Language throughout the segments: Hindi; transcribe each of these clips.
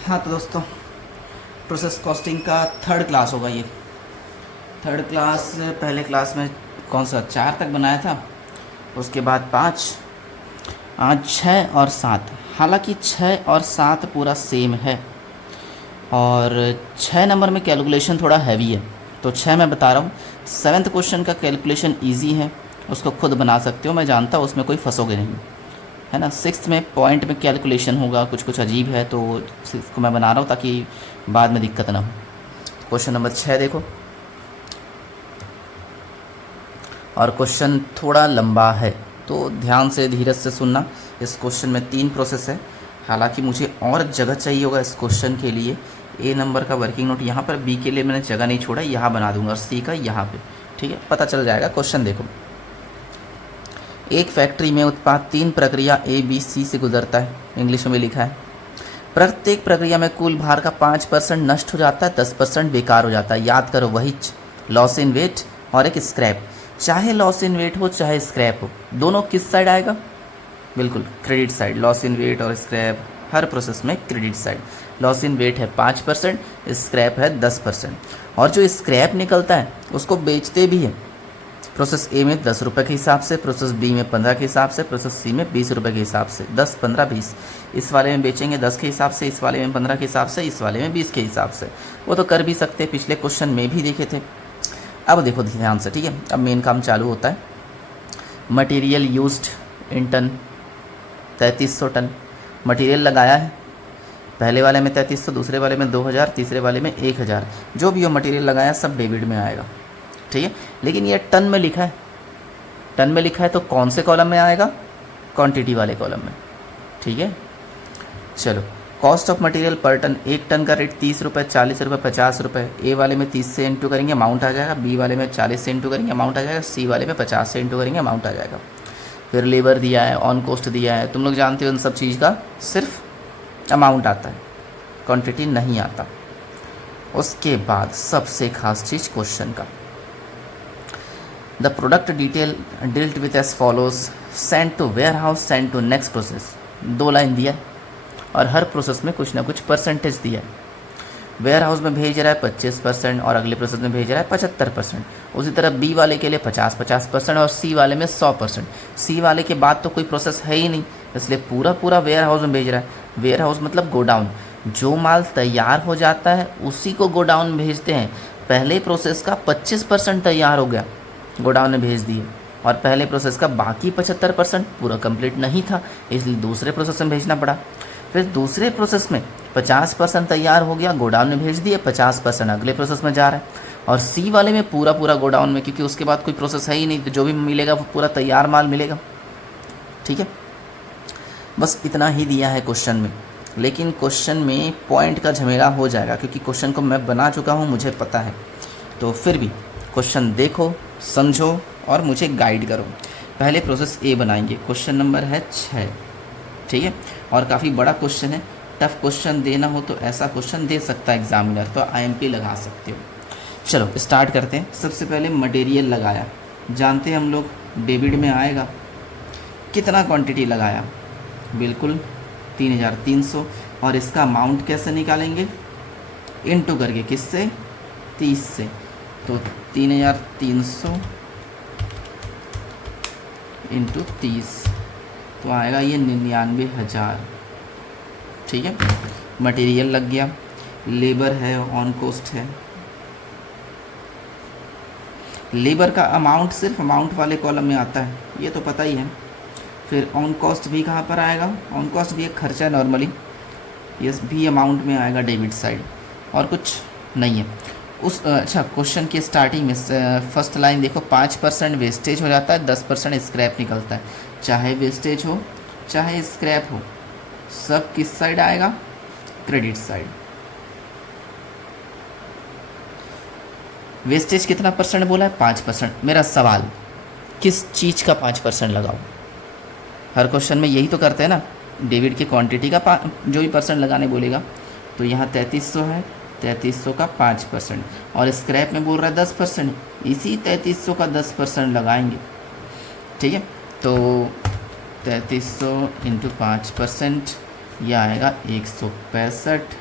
हाँ तो दोस्तों, प्रोसेस कॉस्टिंग का थर्ड क्लास होगा ये। थर्ड क्लास पहले क्लास में कौन सा 4 तक बनाया था, उसके बाद 5, आज 6 और 7। हालांकि 6 और 7 पूरा सेम है और 6 नंबर में कैलकुलेशन थोड़ा हैवी है, तो 6 मैं बता रहा हूँ। 7th क्वेश्चन का कैलकुलेशन इजी है, उसको खुद बना सकते हो, मैं जानता हूँ उसमें कोई फंसोगे नहीं, है ना। 6th में पॉइंट में कैलकुलेशन होगा, कुछ कुछ अजीब है, तो इसको मैं बना रहा हूँ ताकि बाद में दिक्कत ना हो। क्वेश्चन नंबर 6 देखो, और क्वेश्चन थोड़ा लंबा है तो ध्यान से धीरज से सुनना। इस क्वेश्चन में 3 प्रोसेस है, हालांकि मुझे और जगह चाहिए होगा इस क्वेश्चन के लिए। ए नंबर का वर्किंग नोट यहाँ पर, बी के लिए मैंने जगह नहीं छोड़ा, यहाँ बना दूंगा, और सी का यहाँ पे, ठीक है, पता चल जाएगा। क्वेश्चन देखो, एक फैक्ट्री में उत्पाद 3 प्रक्रिया ए बी सी से गुजरता है, इंग्लिश में भी लिखा है। प्रत्येक प्रक्रिया में कुल भार का 5% नष्ट हो जाता है, 10% बेकार हो जाता है। याद करो वही लॉस इन वेट और एक स्क्रैप। चाहे लॉस इन वेट हो चाहे स्क्रैप हो, दोनों किस साइड आएगा? बिल्कुल credit side. Loss in weight और स्क्रैप हर प्रोसेस में credit side. Loss in weight है 5%, स्क्रैप है 10%। और जो स्क्रैप निकलता है उसको बेचते भी हैं, प्रोसेस ए में 10 रुपये के हिसाब से, प्रोसेस बी में 15 के हिसाब से, प्रोसेस सी में 20 रुपये के हिसाब से। 10, 15, 20। इस वाले में बेचेंगे 10 के हिसाब से, इस वाले में 15 के हिसाब से, इस वाले में 20 के हिसाब से। वो तो कर भी सकते, पिछले क्वेश्चन में भी देखे थे। अब देखो ध्यान से, ठीक है। अब मेन काम चालू होता है। Material used in ton, 3300 ton material लगाया है। पहले वाले में 3300, दूसरे वाले में 2000, तीसरे वाले में 1000। जो भी हो मटेरियल लगाया सब डेबिट में आएगा, ठीक है। लेकिन ये टन में लिखा है, टन में लिखा है तो कौन से कॉलम में आएगा? क्वांटिटी वाले कॉलम में, ठीक है। चलो, कॉस्ट ऑफ मटेरियल पर टन, 1 टन का रेट 30 रुपये, 40 रुपये, 50 रुपये। ए वाले में 30 से इंटू करेंगे अमाउंट आ जाएगा, बी वाले में 40 से इंटू करेंगे अमाउंट आ जाएगा, सी वाले में 50 से इंटू करेंगे अमाउंट आ जाएगा। फिर लेबर दिया है, ऑन कॉस्ट दिया है, तुम लोग जानते हो उन सब चीज़ का सिर्फ अमाउंट आता है, क्वांटिटी नहीं आता। उसके बाद सबसे खास चीज़ क्वेश्चन का, the product detail dealt with as follows, send to warehouse, send to next process. 2 line दिया है और हर प्रोसेस में कुछ ना कुछ परसेंटेज दिया है। वेयर हाउस में भेज रहा है 25% और अगले प्रोसेस में भेज रहा है 75%। उसी तरह बी वाले के लिए 50% और सी वाले में 100%। सी वाले के बाद तो कोई प्रोसेस है ही नहीं, इसलिए पूरा पूरा वेयर हाउस में भेज रहा है। वेयर हाउस मतलब गोडाउन, जो माल तैयार हो जाता है उसी को गोडाउन में भेजते हैं। पहले प्रोसेस का 25% तैयार हो गया, गोडाउन में भेज दिए, और पहले प्रोसेस का बाकी 75% पूरा कंप्लीट नहीं था, इसलिए दूसरे प्रोसेस में भेजना पड़ा। फिर दूसरे प्रोसेस में 50% तैयार हो गया, गोडाउन में भेज दिए, 50% अगले प्रोसेस में जा रहा है। और सी वाले में पूरा पूरा गोडाउन में, क्योंकि उसके बाद कोई प्रोसेस है ही नहीं, तो जो भी मिलेगा वो पूरा तैयार माल मिलेगा, ठीक है। बस इतना ही दिया है क्वेश्चन में, लेकिन क्वेश्चन में पॉइंट का झमेला हो जाएगा, क्योंकि क्वेश्चन को मैं बना चुका हूँ, मुझे पता है। तो फिर भी क्वेश्चन देखो, समझो और मुझे गाइड करो। पहले प्रोसेस ए बनाएंगे, क्वेश्चन नंबर है 6, ठीक है। और काफ़ी बड़ा क्वेश्चन है, टफ क्वेश्चन देना हो तो ऐसा क्वेश्चन दे सकता है एग्जामिनर, तो IMP लगा सकते हो। चलो स्टार्ट करते हैं। सबसे पहले मटेरियल लगाया, जानते हैं हम लोग डेबिट में आएगा। कितना क्वांटिटी लगाया? बिल्कुल 3300। और इसका अमाउंट कैसे निकालेंगे? इनटू करके, किससे? 30 से। तो 3300 इंटू 30, तो आएगा ये 99,000, ठीक है। मटेरियल लग गया, लेबर है, ऑन कॉस्ट है। लेबर का अमाउंट सिर्फ अमाउंट वाले कॉलम में आता है, ये तो पता ही है। फिर ऑन कॉस्ट भी कहाँ पर आएगा? ऑन कॉस्ट भी एक खर्चा है नॉर्मली, ये भी अमाउंट में आएगा डेबिट साइड, और कुछ नहीं है। अच्छा, क्वेश्चन की स्टार्टिंग में फर्स्ट लाइन देखो, 5% वेस्टेज हो जाता है, 10% स्क्रैप निकलता है। चाहे वेस्टेज हो चाहे स्क्रैप हो, सब किस साइड आएगा? Credit side. वेस्टेज कितना परसेंट बोला है? 5%। मेरा सवाल, किस चीज़ का 5% लगाओ? हर क्वेश्चन में यही तो करते हैं ना, डेबिट की क्वांटिटी का जो भी परसेंट लगाने बोलेगा। तो यहाँ 3300 है, 3300 का 5%, और स्क्रैप में बोल रहा है 10%, इसी 3300 का 10% लगाएंगे, ठीक है। तो 3300 इंटू 5%, यह आएगा 165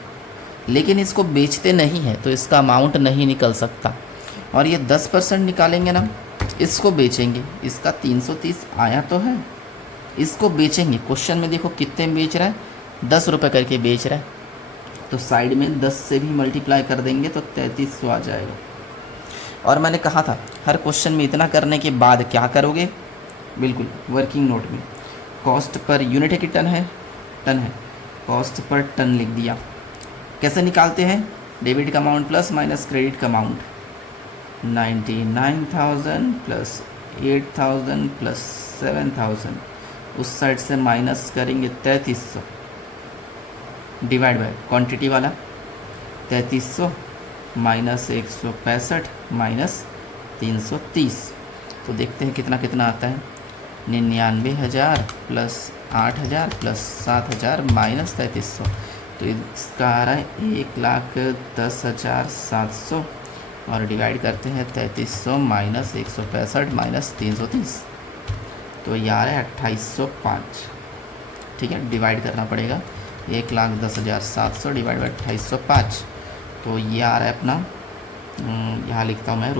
लेकिन इसको बेचते नहीं है तो इसका अमाउंट नहीं निकल सकता। और ये 10% निकालेंगे ना, इसको बेचेंगे, इसका 330 आया तो है, इसको बेचेंगे। क्वेश्चन में देखो कितने में बेच रहा है, 10 रुपये करके बेच रहा है, तो साइड में 10 से भी मल्टीप्लाई कर देंगे तो 3300 आ जाएगा। और मैंने कहा था हर क्वेश्चन में इतना करने के बाद क्या करोगे, बिल्कुल वर्किंग नोट में कॉस्ट पर यूनिट है कि टन है, टन है, कॉस्ट पर टन लिख दिया। कैसे निकालते हैं, डेबिट का अमाउंट प्लस माइनस क्रेडिट का अमाउंट, 99,000 प्लस 8,000 प्लस 7,000, उस साइड से माइनस करेंगे 3300 डिवाइड बाय क्वांटिटी वाला 3300 माइनस 165 माइनस 330, तो देखते हैं कितना कितना आता है, 99,000 प्लस 8,000 प्लस 7,000 माइनस 3300, तो इसका आ रहा है 1,10,700 और डिवाइड करते हैं 3300 माइनस 165 माइनस 330, तो ये आ रहा है 2805। ठीक है, डिवाइड करना पड़ेगा, 1,10,700 डिवाइड बाई 2805, तो ये आ रहा है अपना, यहाँ लिखता हूँ मैं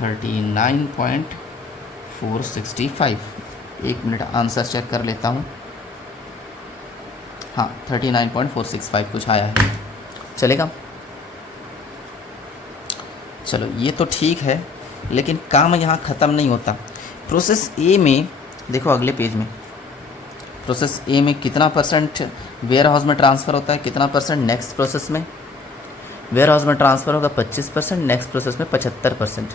₹39.465। एक मिनट आंसर चेक कर लेता हूँ, हाँ 39.465 कुछ आया है, चलेगा। चलो ये तो ठीक है, लेकिन काम यहाँ ख़त्म नहीं होता। प्रोसेस ए में देखो, अगले पेज में प्रोसेस ए में कितना परसेंट वेयर हाउस में ट्रांसफ़र होता है, कितना परसेंट नेक्स्ट प्रोसेस में। वेयर हाउस में ट्रांसफ़र होगा 25%, नेक्स्ट प्रोसेस में 75%।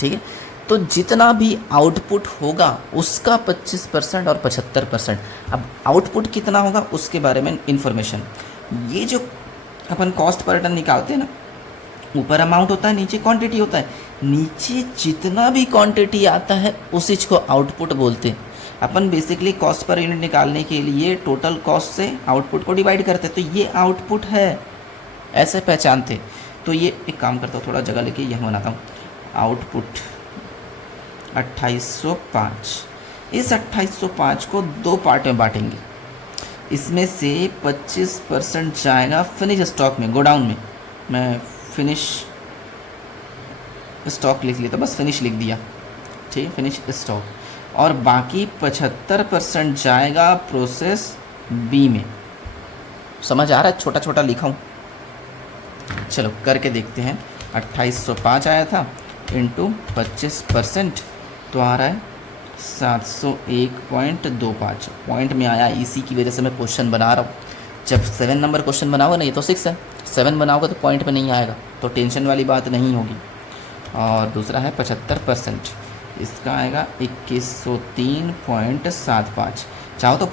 ठीक है, तो जितना भी आउटपुट होगा उसका 25% और 75%। अब आउटपुट कितना होगा उसके बारे में इंफॉर्मेशन, ये जो अपन कॉस्ट पर टन निकालते हैं ना, ऊपर अमाउंट होता है, नीचे क्वांटिटी होता है, नीचे जितना भी क्वांटिटी आता है उसी को आउटपुट बोलते हैं। अपन बेसिकली कॉस्ट पर यूनिट निकालने के लिए टोटल कॉस्ट से आउटपुट को डिवाइड करते हैं, तो ये आउटपुट है, ऐसे पहचानते। तो ये एक काम करता हूँ, थोड़ा जगह लेके यहाँ बनाता हूँ, आउटपुट 2805। इस 2805 को दो पार्ट में बांटेंगे, इसमें से 25% जाएगा फिनिश स्टॉक में, गोडाउन में। मैं फिनिश स्टॉक लिख लिया, तो बस फिनिश लिख दिया, ठीक है, फिनिश स्टॉक। और बाकी 75% जाएगा प्रोसेस बी में। समझ आ रहा है, छोटा छोटा लिखा हूँ। चलो करके देखते हैं, 2805 आया था इंटू 25%, तो आ रहा है 701.25 पॉइंट में आया। इसी की वजह से मैं क्वेश्चन बना रहा हूँ। जब 7 नंबर क्वेश्चन बनाओगे ना, ये तो 6 है, 7 बनाओगे तो पॉइंट में नहीं आएगा, तो टेंशन वाली बात नहीं होगी। और दूसरा है 75%, इसका आएगा 2103.75। चाहो तो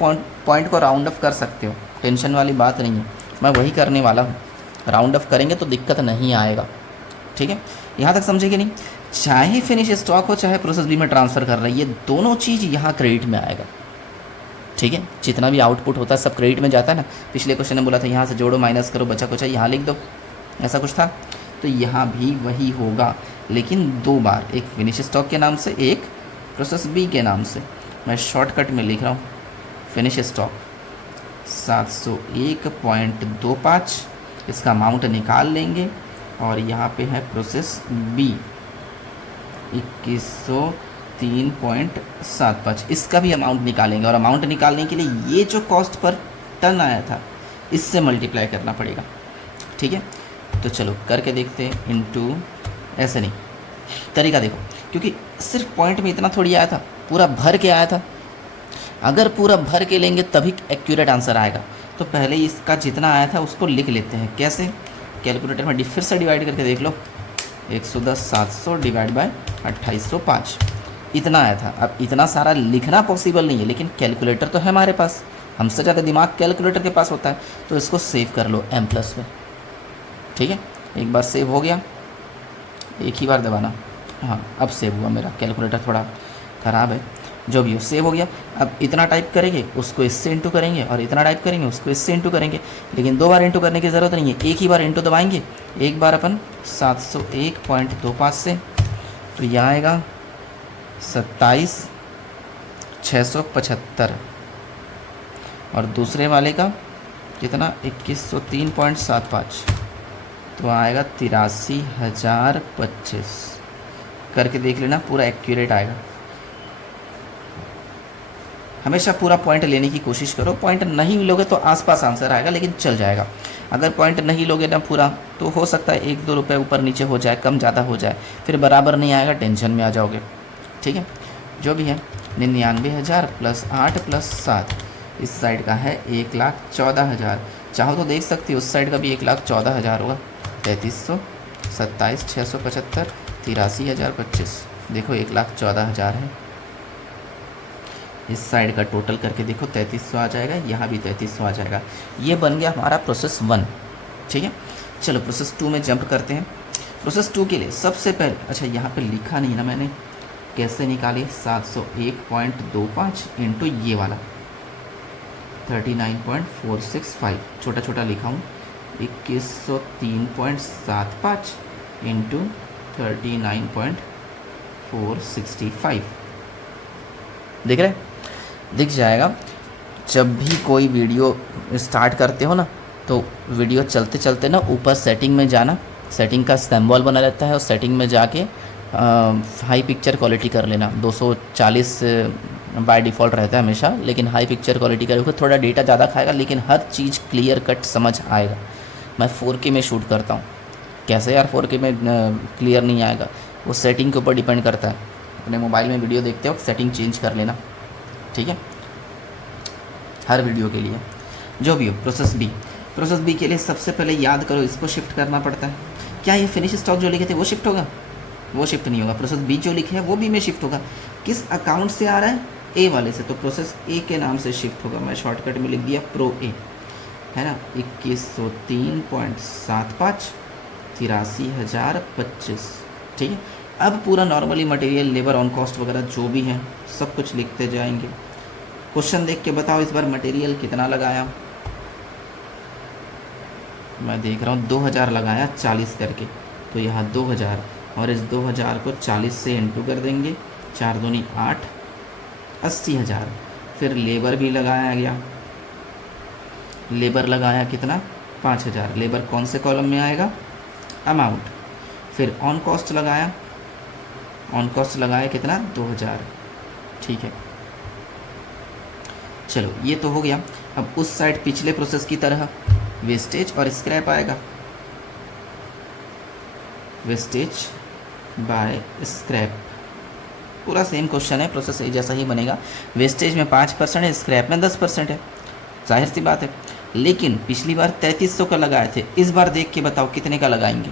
पॉइंट को राउंड ऑफ कर सकते हो, टेंशन वाली बात नहीं है, मैं वही करने वाला हूँ। राउंड ऑफ करेंगे तो दिक्कत नहीं आएगा। ठीक है, यहाँ तक समझे कि नहीं। चाहे फिनिश स्टॉक हो चाहे प्रोसेस बी में ट्रांसफ़र कर रही है, दोनों चीज़ यहाँ क्रेडिट में आएगा। ठीक है, जितना भी आउटपुट होता है सब क्रेडिट में जाता है ना। पिछले क्वेश्चन में बोला था यहाँ से जोड़ो माइनस करो बचा कुछ यहाँ लिख दो, ऐसा कुछ था। तो यहाँ भी वही होगा, लेकिन 2 बार, एक फिनिश स्टॉक के नाम से, एक प्रोसेस बी के नाम से। मैं शॉर्टकट में लिख रहा हूँ, फिनिश स्टॉक 701.25, इसका अमाउंट निकाल लेंगे। और यहाँ पे है प्रोसेस बी 2103.75, इसका भी अमाउंट निकालेंगे। और अमाउंट निकालने के लिए ये जो कॉस्ट पर टन आया था इससे मल्टीप्लाई करना पड़ेगा। ठीक है, तो चलो करके देखते हैं। इनटू, ऐसे नहीं, तरीका देखो, क्योंकि सिर्फ पॉइंट में इतना थोड़ी आया था, पूरा भर के आया था। अगर पूरा भर के लेंगे तभी एक्यूरेट आंसर आएगा। तो पहले इसका जितना आया था उसको लिख लेते हैं। कैसे, कैलकुलेटर में फिर से डिवाइड करके देख लो, 110,700 डिवाइड बाय 2805, इतना आया था। अब इतना सारा लिखना पॉसिबल नहीं है, लेकिन कैलकुलेटर तो है हमारे पास, हमसे ज़्यादा दिमाग कैलकुलेटर के पास होता है। तो इसको सेव कर लो M+ में। ठीक है, एक बार सेव हो गया, एक ही बार दबाना। हाँ, अब सेव हुआ मेरा, कैलकुलेटर थोड़ा ख़राब है, जो भी हो सेव हो गया। अब इतना टाइप करेंगे उसको इससे इंटू करेंगे, और इतना टाइप करेंगे उसको इससे इंटू करेंगे, लेकिन 2 बार इंटू करने की ज़रूरत नहीं है, एक ही बार इंटू दबाएंगे। एक बार अपन 701.25 से, तो यह आएगा 27,675, और दूसरे वाले का कितना 2103.75, तो आएगा 83,025। करके देख लेना, पूरा एक्यूरेट आएगा। हमेशा पूरा पॉइंट लेने की कोशिश करो, पॉइंट नहीं लोगे तो आसपास आंसर आएगा लेकिन चल जाएगा। अगर पॉइंट नहीं लोगे ना पूरा, तो हो सकता है 1-2 रुपये ऊपर नीचे हो जाए, कम ज़्यादा हो जाए, फिर बराबर नहीं आएगा, टेंशन में आ जाओगे। ठीक है, जो भी है 99,000 + 8 + 7, इस साइड का है 1,14,000। चाहो तो देख सकती हो उस साइड का भी 1,14,000 होगा। 3300, 27, 675, 83,025। देखो 1,14,000 है। इस साइड का टोटल करके देखो 3300 आ जाएगा, यहाँ भी 3300 आ जाएगा। ये बन गया हमारा प्रोसेस 1। ठीक है, चलो प्रोसेस 2 में जंप करते हैं। प्रोसेस 2 के लिए सबसे पहले, अच्छा यहाँ पे लिखा नहीं ना मैंने, कैसे निकाली, 701.25 इंटू ये वाला 39.465, छोटा छोटा लिखा हूँ, 2103.75 इंटू 39.465। देख रहे, दिख जाएगा। जब भी कोई वीडियो स्टार्ट करते हो ना, तो वीडियो चलते चलते ना ऊपर सेटिंग में जाना, सेटिंग का सिंबल बना रहता है, और सेटिंग में जाके हाई पिक्चर क्वालिटी कर लेना। 240 बाय डिफ़ॉल्ट रहता है हमेशा, लेकिन हाई पिक्चर क्वालिटी करोगे थोड़ा डेटा ज़्यादा खाएगा, लेकिन हर चीज़ क्लियर कट समझ आएगा। मैं 4K में शूट करता हूँ, कैसे यार 4K में क्लियर नहीं आएगा, वो सेटिंग के ऊपर डिपेंड करता है। अपने मोबाइल में वीडियो देखते हो सेटिंग चेंज कर लेना, ठीक है, हर वीडियो के लिए। जो भी हो, प्रोसेस बी, प्रोसेस बी के लिए सबसे पहले याद करो, इसको शिफ्ट करना पड़ता है। क्या ये फिनिश स्टॉक जो लिखे थे वो शिफ्ट होगा? वो शिफ्ट नहीं होगा। प्रोसेस बी जो लिखे है वो बी में शिफ्ट होगा। किस अकाउंट से आ रहा है? ए वाले से, तो प्रोसेस ए के नाम से शिफ्ट होगा। मैं शॉर्टकट में लिख दिया प्रो ए, है ना। 2103.75, 83,025, ठीक है। अब पूरा normally material, labour, on cost वगैरह जो भी है सब कुछ लिखते जाएंगे। क्वेश्चन देख के बताओ इस बार मटेरियल कितना लगाया। मैं देख रहा हूँ 2000 लगाया 40 करके, तो यहाँ 2000, और इस 2000 को 40 से इंटू कर देंगे, 4 दूनी 8, 80,000। फिर लेबर भी लगाया गया, लेबर लगाया कितना, 5000। लेबर कौन से कॉलम में आएगा? अमाउंट। फिर ऑन कॉस्ट लगाया, ऑन कॉस्ट लगाया कितना, 2000, ठीक है। चलो ये तो हो गया। अब उस साइड पिछले प्रोसेस की तरह वेस्टेज और स्क्रैप आएगा, वेस्टेज बाय स्क्रैप, पूरा सेम क्वेश्चन है, प्रोसेस एक जैसा ही बनेगा। वेस्टेज में 5% है, स्क्रैप में 10% है, जाहिर सी बात है। लेकिन पिछली बार 3300 का लगाए थे, इस बार देख के बताओ कितने का लगाएंगे।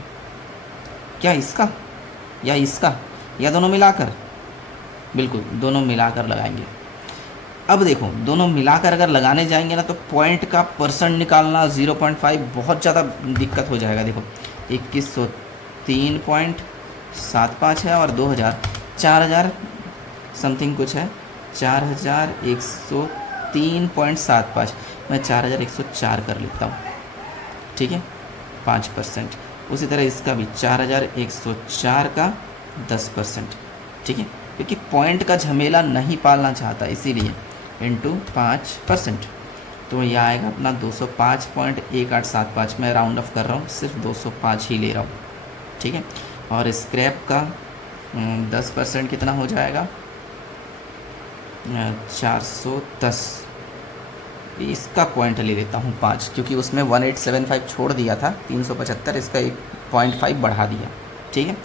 क्या इसका या इसका या दोनों मिलाकर? बिल्कुल दोनों मिलाकर लगाएंगे। अब देखो दोनों मिलाकर अगर लगाने जाएंगे ना, तो पॉइंट का परसेंट निकालना 0.5 बहुत ज़्यादा दिक्कत हो जाएगा। देखो 2103.75 है और 2000, 4000 समथिंग कुछ है, 4103.75, मैं 4104 कर लेता हूँ, ठीक है, 5%। उसी तरह इसका भी 4104 का 10%, ठीक है, क्योंकि पॉइंट का झमेला नहीं पालना चाहता, इसीलिए इंटू 5%। तो ये आएगा अपना 205.1875, मैं राउंड ऑफ कर रहा हूँ, सिर्फ 205 ही ले रहा हूँ, ठीक है। और स्क्रैप का 10% कितना हो जाएगा, 410। इसका पॉइंट ले लेता हूँ 5, क्योंकि उसमें 1875 छोड़ दिया था, 375, इसका 1.5 बढ़ा दिया, ठीक है।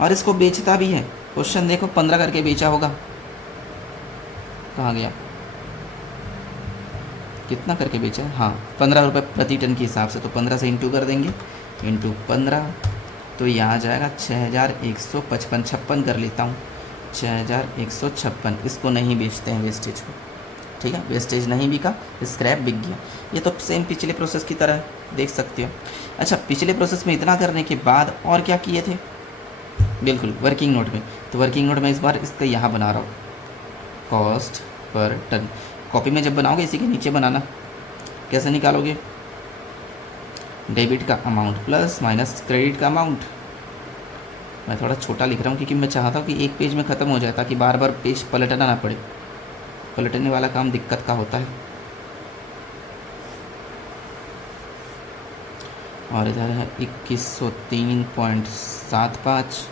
और इसको बेचता भी है, क्वेश्चन देखो 15 करके बेचा होगा, कहाँ गया, कितना करके बेचा है, हाँ 15 रुपये प्रति टन के हिसाब से, तो 15 से इंटू कर देंगे, इंटू 15, तो यहाँ आ जाएगा 6155, 56 कर लेता हूँ, 6156। इसको नहीं बेचते हैं वेस्टेज को, ठीक है, वेस्टेज नहीं बिका, स्क्रैप बिक गया। ये तो सेम पिछले प्रोसेस की तरह देख सकते हो। अच्छा, पिछले प्रोसेस में इतना करने के बाद और क्या किए थे, बिल्कुल वर्किंग नोट में, तो वर्किंग नोट में इस बार इसका यहाँ बना रहा हूँ, कॉस्ट पर टन। कॉपी में जब बनाओगे इसी के नीचे बनाना। कैसे निकालोगे, डेबिट का अमाउंट प्लस माइनस क्रेडिट का अमाउंट। मैं थोड़ा छोटा लिख रहा हूँ क्योंकि मैं चाहता हूँ कि एक पेज में ख़त्म हो जाए, ताकि बार बार पेज पलटना ना पड़े, पलटने वाला काम दिक्कत का होता है। और इधर है 2103.75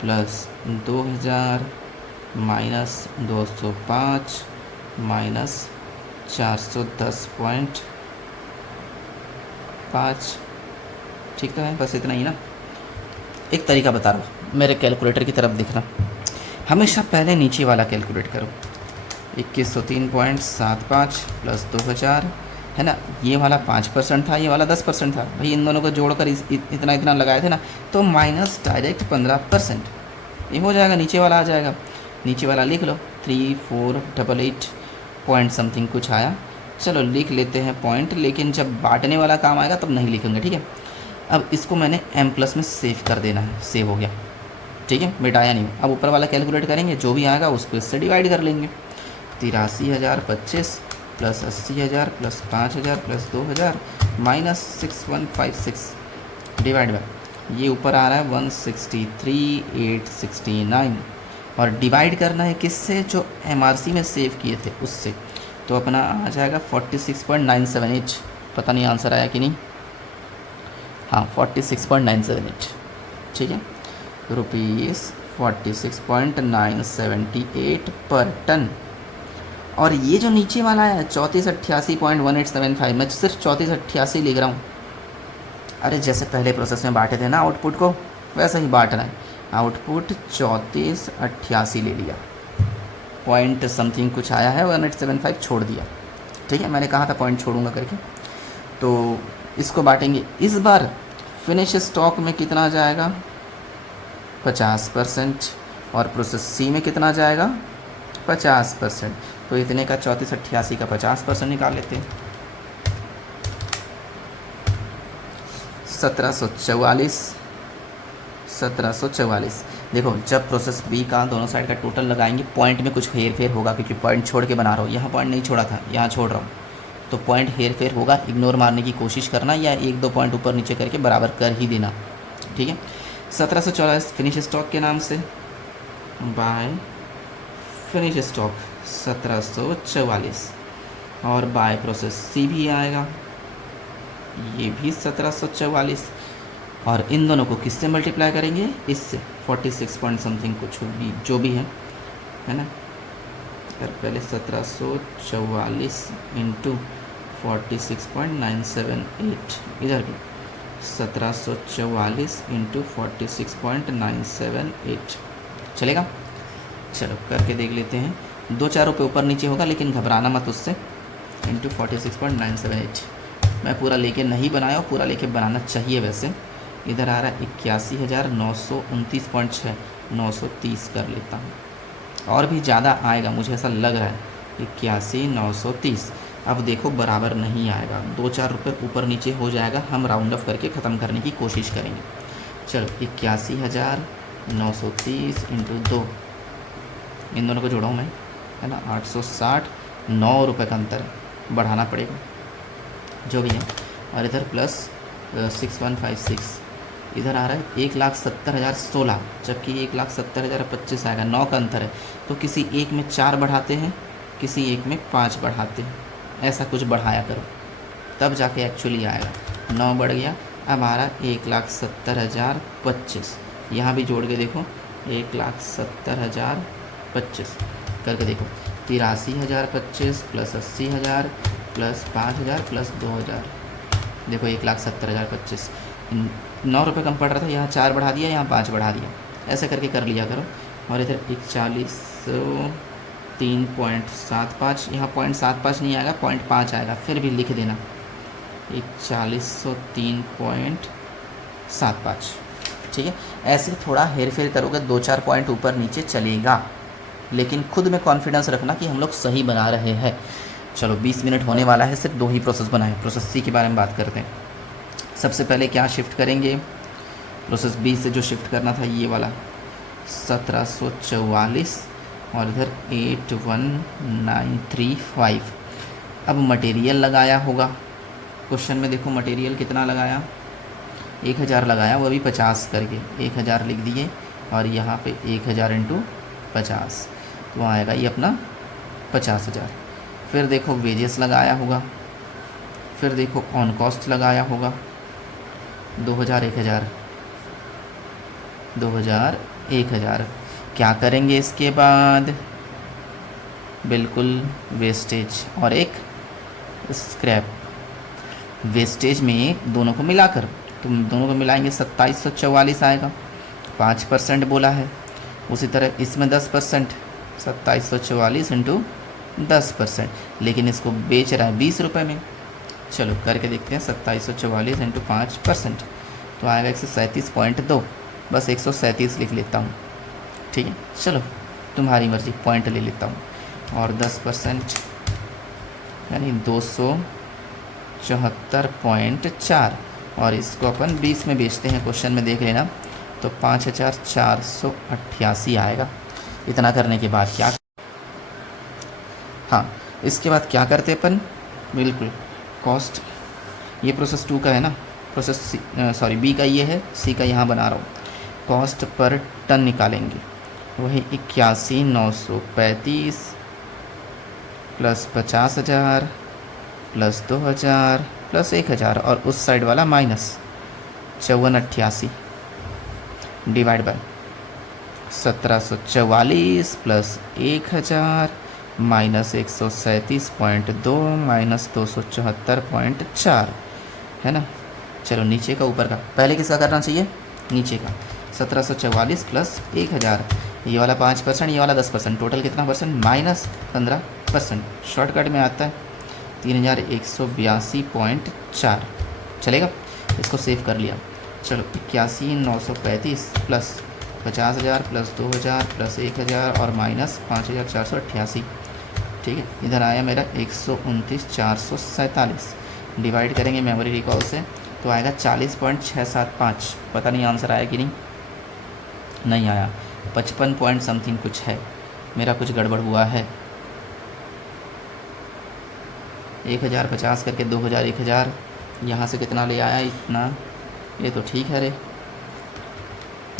प्लस 2000 माइनस 205 माइनस 410.5। ठीक तो है, बस इतना ही ना। एक तरीका बता रहा हूँ, मेरे कैलकुलेटर की तरफ दिखना। हमेशा पहले नीचे वाला कैलकुलेट करो। 2103.75 प्लस 2000 है ना, ये वाला 5% था, ये वाला 10% था। भाई इन दोनों को जोड़कर इतना इतना लगाए थे ना, तो माइनस डायरेक्ट 15%। ये हो जाएगा, नीचे वाला आ जाएगा। नीचे वाला लिख लो 3488 पॉइंट समथिंग कुछ आया। चलो लिख लेते हैं पॉइंट, लेकिन जब बांटने वाला काम आएगा तब नहीं लिखेंगे, ठीक है। अब इसको मैंने m+ में सेव कर देना है, सेव हो गया, ठीक है, मिटाया नहीं। अब ऊपर वाला कैलकुलेट करेंगे, जो भी आएगा उसको इससे डिवाइड कर लेंगे। 83,025 plus 80,000 plus 5,000 plus 2,000 minus 6156 divide by, ये ऊपर आ रहा है 163,869। और डिवाइड करना है किससे, जो MRC में सेव किए थे उससे। तो अपना आ जाएगा 46.978। पता नहीं आंसर आया कि नहीं, हाँ 46.978, ठीक है। ₹46.978 पर टन। और ये जो नीचे वाला है 3488.1875, मैं सिर्फ 3488 लिख रहा हूँ। अरे जैसे पहले प्रोसेस में बांटे थे ना आउटपुट को, वैसे ही बांटना है। आउटपुट 3488 ले लिया, पॉइंट समथिंग कुछ आया है, 1875 छोड़ दिया, ठीक है। मैंने कहा था पॉइंट छोड़ूंगा करके। तो इसको बांटेंगे। इस बार फिनिश स्टॉक में कितना जाएगा, 50%। और प्रोसेस सी में कितना जाएगा, 50%। तो इतने का 3488 का 50% निकाल लेते हैं। 1744। देखो जब प्रोसेस बी का दोनों साइड का टोटल लगाएंगे, पॉइंट में कुछ हेर फेर होगा, क्योंकि पॉइंट छोड़ के बना रहा हूँ। यहाँ पॉइंट नहीं छोड़ा था, यहाँ छोड़ रहा हूँ, तो पॉइंट हेर फेर होगा। इग्नोर मारने की कोशिश करना, या 1-2 पॉइंट ऊपर नीचे करके बराबर कर ही देना, ठीक है। 1744 फिनिश स्टॉक के नाम से, बाय फिनिश स्टॉक 1744, और बाय प्रोसेस सी भी आएगा, ये भी 1744। और इन दोनों को किससे मल्टीप्लाई करेंगे, इससे 46 पॉइंट समथिंग कुछ भी जो भी है ना। अगर पहले 1744 इंटू 46.978, इधर भी 1744 इंटू 46.978 चलेगा। चलो करके देख लेते हैं। 2-4 रुपये ऊपर नीचे होगा, लेकिन घबराना मत उससे। इंटू 46.978 मैं पूरा लेके नहीं बनाया, पूरा लेके बनाना चाहिए वैसे। इधर आ रहा है 81,929.6, 930 कर लेता हूँ, और भी ज़्यादा आएगा मुझे ऐसा लग रहा है, 81,930। अब देखो बराबर नहीं आएगा, 2-4 रुपये ऊपर नीचे हो जाएगा, हम राउंड ऑफ करके ख़त्म करने की कोशिश करेंगे। चलो 81,930 इंटू 2, इन दोनों को जोड़ाऊँ मैं, है ना, 860, 9 रुपये का अंतर बढ़ाना पड़ेगा, जो भी है। और इधर प्लस 6156, इधर आ रहा है 1,70,016, जबकि 1,70,025 आएगा, 9 का अंतर है। तो किसी एक में 4 बढ़ाते हैं, किसी एक में 5 बढ़ाते हैं, ऐसा कुछ बढ़ाया करो, तब जाके एक्चुअली आएगा। 9 बढ़ गया, अब आ रहा है 1,70,025। यहाँ भी जोड़ के देखो, 1,70,025 करके देखो, 83,025 प्लस 80,000 प्लस 5,000 प्लस 2,000, देखो 1,70,025। 9 रुपये कम पड़ रहा था, यहाँ 4 बढ़ा दिया, यहाँ 5 बढ़ा दिया, ऐसे करके कर लिया करो। और इधर 4103.75, यहाँ 0.75 नहीं आएगा, 0.5 आएगा, फिर भी लिख देना 4103.75, ठीक है। ऐसे थोड़ा हेर फेर करोगे, 2-4 पॉइंट ऊपर नीचे चलेगा, लेकिन खुद में कॉन्फिडेंस रखना कि हम लोग सही बना रहे हैं। चलो 20 मिनट होने वाला है, सिर्फ 2 ही प्रोसेस बनाए। प्रोसेस सी के बारे में बात करते हैं। सबसे पहले क्या शिफ्ट करेंगे, प्रोसेस बी से जो शिफ्ट करना था ये वाला 1744, और इधर 81,935। अब मटेरियल लगाया होगा, क्वेश्चन में देखो मटेरियल कितना लगाया, 1000 लगाया, वो भी 50 करके 1000 लिख दिए, और यहाँ पे 1000 इंटू 50, तो आएगा ये अपना 50,000। फिर देखो वेजेस लगाया होगा, फिर देखो ऑन कॉस्ट लगाया होगा, 2000 1000 2000 1000। क्या करेंगे इसके बाद? बिल्कुल वेस्टेज और एक स्क्रैप। वेस्टेज में दोनों को मिलाकर, तुम दोनों को मिलाएंगे 2744 आएगा, 5% बोला है। उसी तरह इसमें 10%, 2744 इंटू 10%, लेकिन इसको बेच रहा है 20 रुपये में। चलो करके देखते हैं, 2744 इंटू 5%, तो आएगा 137.2। बस 137 लिख लेता हूँ, ठीक है। चलो तुम्हारी मर्ज़ी, पॉइंट ले लेता हूँ। और 10% यानी 274.4, और इसको अपन 20 में बेचते हैं, क्वेश्चन में देख लेना, तो 5488 आएगा। इतना करने के बाद क्या, हाँ इसके बाद क्या करते अपन, बिल्कुल कॉस्ट, ये प्रोसेस 2 का है ना, प्रोसेस सॉरी बी का ये है, सी का यहाँ बना रहा हूँ। कॉस्ट पर टन निकालेंगे, वही 81,935 प्लस 50,000 प्लस 2,000 प्लस 1,000, और उस साइड वाला minus 5488 divide by 1744 plus 1,000 minus 137.2 minus 274.4, है ना। चलो नीचे का ऊपर का, पहले किसका करना चाहिए, नीचे का। 1744 प्लस 1,000, ये वाला 5%, ये वाला 10%, टोटल कितना परसेंट, माइनस 15%। शॉर्टकट में आता है 3182.4, चलेगा। इसको सेव कर लिया। चलो 81,935 प्लस 50,000 प्लस 2,000 प्लस 1,000 और माइनस 5,488, ठीक है। इधर आया मेरा 129,447, डिवाइड करेंगे मेमोरी रिकॉल से, तो आएगा 40.675। पता नहीं आंसर आया कि नहीं आया, 55 पॉइंट समथिंग कुछ है, मेरा कुछ गड़बड़ हुआ है। 1050 करके 2000 1000, यहाँ से कितना ले आया, इतना, ये तो ठीक है रे।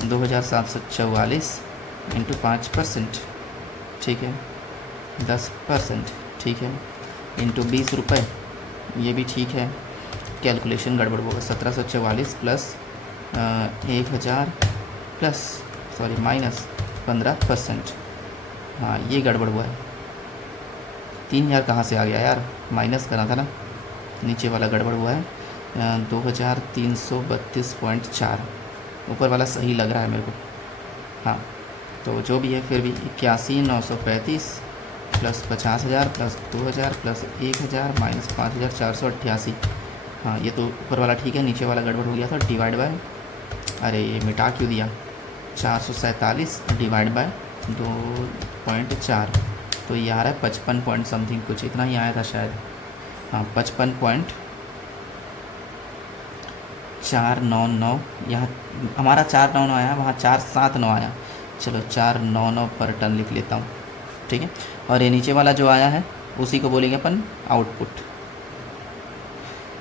2744 इंटू 5%, ठीक है, 10%, ठीक है, इंटू 20 रुपये, ये भी ठीक है। कैलकुलेशन गड़बड़ होगा, 1744 प्लस 1000 प्लस सॉरी माइनस 15%, हाँ ये गड़बड़ हुआ है। 3000 कहाँ से आ गया यार, माइनस करना था ना, नीचे वाला गड़बड़ हुआ है। 2332.4, ऊपर वाला सही लग रहा है मेरे को, हाँ तो जो भी है फिर भी 81,935 प्लस 50,000 प्लस 2,000 प्लस 1,000 माइनस 5,488, हाँ ये तो ऊपर वाला ठीक है, नीचे वाला गड़बड़ हो गया था। डिवाइड बाय, अरे ये मिटा क्यों दिया, 447 डिवाइड बाय 2.4, तो ये आ रहा है 55 पॉइंट समथिंग कुछ, इतना ही आया था शायद, हाँ 55.499, यहाँ हमारा 499 आया, वहाँ 479 आया। चलो 499 पर टन लिख लेता हूँ, ठीक है। और ये नीचे वाला जो आया है उसी को बोलेंगे अपन आउटपुट।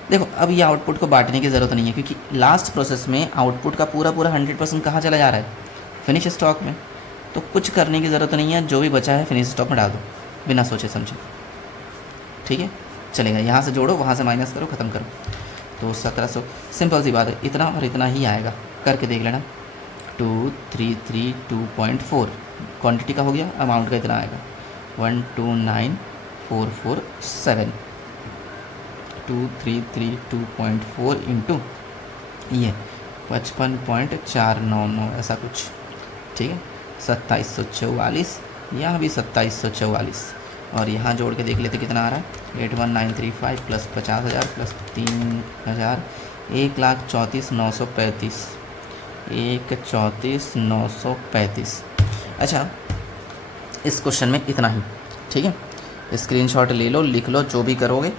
देखो अब ये आउटपुट को बांटने की ज़रूरत नहीं है, क्योंकि लास्ट प्रोसेस में आउटपुट का पूरा 100% कहाँ चला जा रहा है, फिनिश स्टॉक में, तो कुछ करने की ज़रूरत नहीं है, जो भी बचा है फिनिश स्टॉक में डाल दो बिना सोचे समझे, ठीक है चलेगा। यहाँ से जोड़ो, वहाँ से माइनस करो, ख़त्म करो, तो 1700, सिंपल सी बात है, इतना और इतना ही आएगा, करके देख लेना। 2332.4 क्वांटिटी का हो गया, अमाउंट का इतना आएगा 129,447, 2332.4 इंटू ये 55.499 ऐसा कुछ, ठीक है। 2744, यहाँ भी 2744, और यहाँ जोड़ के देख लेते कितना आ रहा है, 81,935 प्लस 50,000 प्लस 3,000, 1,34,935, 1,34,935। अच्छा इस क्वेश्चन में इतना ही, ठीक है। स्क्रीनशॉट ले लो, लिख लो, जो भी करोगे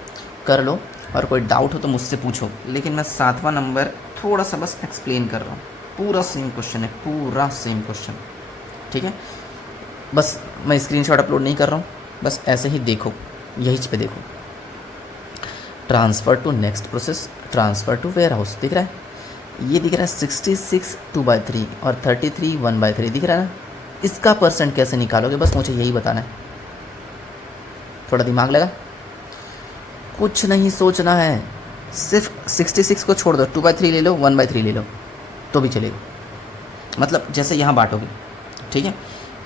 कर लो, और कोई डाउट हो तो मुझसे पूछो। लेकिन मैं 7वां नंबर थोड़ा सा बस एक्सप्लेन कर रहा हूँ, पूरा सेम क्वेश्चन है, पूरा सेम क्वेश्चन, ठीक है। बस मैं स्क्रीनशॉट अपलोड नहीं कर रहा हूँ, बस ऐसे ही देखो, यही पे देखो। Transfer to next process, transfer to warehouse, दिख रहा है, ये दिख रहा है 66 2/3 और 33 1/3 दिख रहा है ना। इसका परसेंट कैसे निकालोगे, बस मुझे यही बताना है, थोड़ा दिमाग लगा, कुछ नहीं सोचना है, सिर्फ 66 को छोड़ दो, 2/3 ले लो, 1/3 ले लो तो भी चलेगा, मतलब जैसे यहाँ बांटोगे, ठीक है।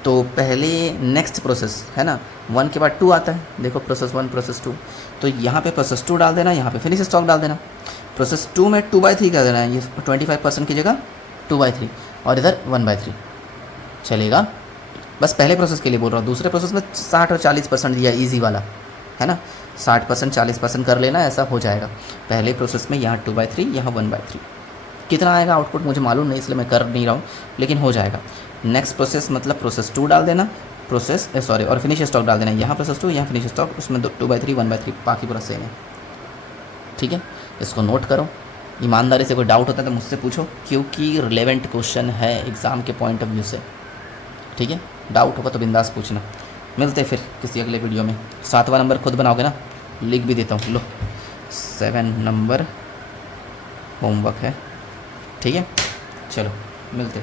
तो पहले नेक्स्ट प्रोसेस है ना, 1 के बाद 2 आता है, देखो प्रोसेस 1 प्रोसेस 2, तो यहाँ पे प्रोसेस 2 डाल देना, यहाँ पे फिनिश स्टॉक डाल देना। प्रोसेस 2 में 2/3 कर देना है, ये 25% की जगह 2/3 और इधर 1/3 चलेगा। बस पहले प्रोसेस के लिए बोल रहा हूँ, दूसरे प्रोसेस में 60 और 40% दिया ईजी वाला है ना, 60% 40% कर लेना, ऐसा हो जाएगा। पहले प्रोसेस में यहाँ 2/3 यहाँ 1/3, कितना आएगा आउटपुट मुझे मालूम नहीं इसलिए मैं कर नहीं रहा हूँ, लेकिन हो जाएगा। नेक्स्ट प्रोसेस मतलब प्रोसेस 2 डाल देना, प्रोसेस सॉरी और फिनिश स्टॉक डाल देना, यहाँ प्रोसेस 2 यहाँ फिनिश स्टॉक, उसमें 2/3 1/3 बाकी पूरा सेम है, ठीक है। इसको नोट करो, ईमानदारी से कोई डाउट होता है तो मुझसे पूछो, क्योंकि रिलेवेंट क्वेश्चन है एग्ज़ाम के पॉइंट ऑफ व्यू से, ठीक है। डाउट होगा तो बिंदास पूछना। मिलते फिर किसी अगले वीडियो में। 7वां नंबर खुद बनाओगे ना, लिख भी देता हूँ, लो 7 नंबर होमवर्क है, ठीक है। चलो मिलते।